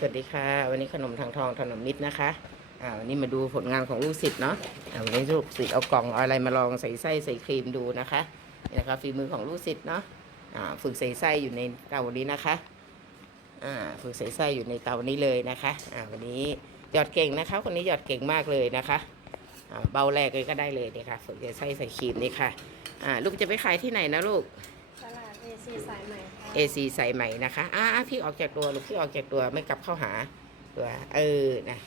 สวัสดีค่ะ วันนี้ขนมทางทองถนอมมิตรนะคะอ่าวันนี้มาดูผลงานของลูกศิษย์เนาะอ่าวันนี้ลูกศิษย์เอากล่องเอาอะไรมาลองใส่ไส้ใส่ครีมดูนะคะนี่นะคะฝีมือของลูกศิษย์เนาะอ่าฝึกใส่ไส้อยู่ในเตานี้นะคะอ่าฝึกใส่ไส้อยู่ในเตานี้เลยนะคะอ่าวันนี้หยอดเก่งนะคะ คนนี้หยอดเก่งมากเลยนะคะอ่าเบาแรกเลยก็ได้เลยเนี่ยค่ะฝึกใส่ไส้ใส่ครีมนี่ค่ะอ่าลูกจะไปขายที่ไหนนะลูกตลาดเอซีสายใหม่ค่ะ AC ใส่ใหม่นะคะอ่าพี่ออกจากตัวลูกพี่ออกจากตัวไม่กลับเข้าหาตัวเออนะ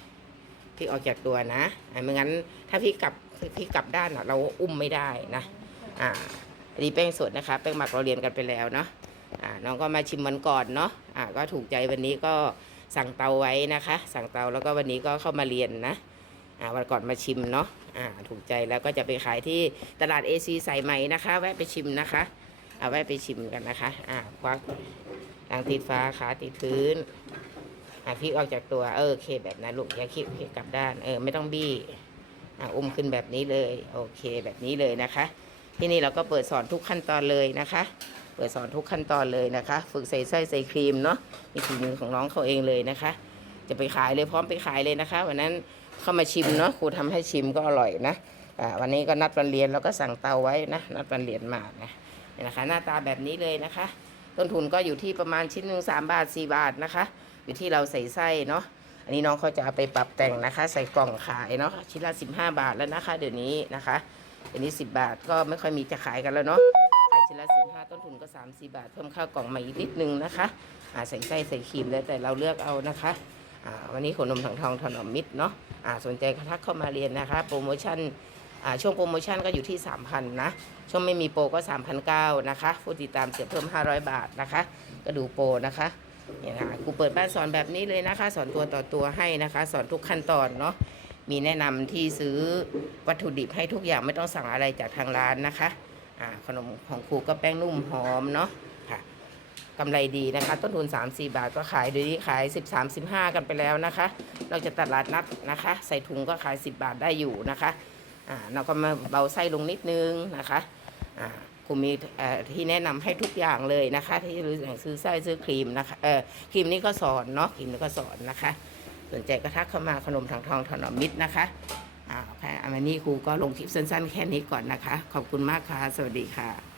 พี่ออกจากตัวนะอ่าไม่งั้นถ้าพี่กลับพี่กลับด้านเราอุ้มไม่ได้นะอ่าอันนี้แป้งสดนะคะ แป้งหมักเราเรียนกันไปแล้วเนาะอ่าน้องก็มาชิมวันก่อนเนาะอ่าก็ถูกใจวันนี้ก็สั่งเตาไว้นะคะ สั่งเตาแล้วก็วันนี้ก็เข้ามาเรียนนะอ่าวันก่อนมาชิมเนาะอ่าถูกใจแล้วก็จะไปขายที่ตลาด AC ใส่ใหม่นะคะ แวะไปชิมนะคะ เอาไว้ไปชิมกันนะคะ อ่าควักทางติดฟ้าขาติดพื้นอ่าพลิกออกจากตัว เออโอเคแบบนั้นลูกอย่าคิดกกลับด้าน เออ ไม่ต้องบี้อ่าอุ้มขึ้นแบบนี้เลย โอเคแบบนี้เลยนะคะ ที่นี่เราก็เปิดสอนทุกขั้นตอนเลยนะคะ เปิดสอนทุกขั้นตอนเลยนะคะ ฝึกใส่ไส้ใส่ครีมเนาะนี่ฝีมือของน้องเขาเองเลยนะคะ จะไปขายเลยพร้อมไปขายเลยนะคะ วันนั้นเข้ามาชิมเนาะครูทำให้ชิมก็อร่อยนะอ่าวันนี้ก็นัดวันเรียนแล้วก็สั่งเตาไว้นะ นัดวันเรียนมานะ นี่นะคะ หน้าตาแบบนี้เลยนะคะ ต้นทุนก็อยู่ที่ประมาณชิ้นหนึ่งสามบาทสี่บาทนะคะ อยู่ที่เราใส่ไส้เนาะอันนี้น้องเขาจะเอาไปปรับแต่งนะคะ ใส่กล่องขายเนาะชิ้นละสิบห้าบาทแล้วนะคะ เดี๋ยวนี้นะคะเดี๋ยวนี้สิบบาทก็ไม่ค่อยมีจะขายกันแล้วเนาะขายชิ้นละสิบห้าต้นทุนก็สามสี่บาทเพิ่มข้าวกล่องมาอีกนิดนึงนะคะอ่าใส่ไส้ใส่ครีมแล้วแต่เราเลือกเอานะคะอ่าวันนี้ขนนมถังทองถนอมมิตรเนาะอ่าสนใจก็ทักเข้ามาเรียนนะคะ โปรโมชั่น ช่วงโปรโมชั่นก็อยู่ที่ 3,000 นะ ช่วงไม่มีโปรก็ 3,900 นะคะผู้ติดตามเสียเพิ่ม 500 บาทนะคะ ก็ดูโปรนะคะเนี่ยนะคะครูเปิดบ้านสอนแบบนี้เลยนะคะ สอนตัวต่อตัวให้นะคะ สอนทุกขั้นตอนเนาะมีแนะนำที่ซื้อวัตถุดิบให้ทุกอย่างไม่ต้องสั่งอะไรจากทางร้านนะคะขนมของครูก็แป้งนุ่มหอมเนาะค่ะกำไรดีนะคะ ต้นทุน 3-4 บาทก็ขายเดี๋ยวนี้ขาย 13 15 กันไปแล้วนะคะ เราจะตลาดนัดนะคะ ใส่ถุงก็ขาย 10 บาทได้อยู่นะคะ อ่าเราก็มาเบาไส้ลงนิดนึงนะคะอ่าครูมีที่แนะนำให้ทุกอย่างเลยนะคะ ที่รู้อย่างซื้อไส้ซื้อครีมนะคะเออครีมนี้ก็สอนเนาะครีมนี้ก็สอนนะคะ สนใจก็ทักเข้ามาขนมทางทองถนอมมิตรนะคะอ่าค่ะอันนี้ครูก็ลงคลิปสั้นๆ แค่นี้ก่อนนะคะ ขอบคุณมากค่ะ สวัสดีค่ะ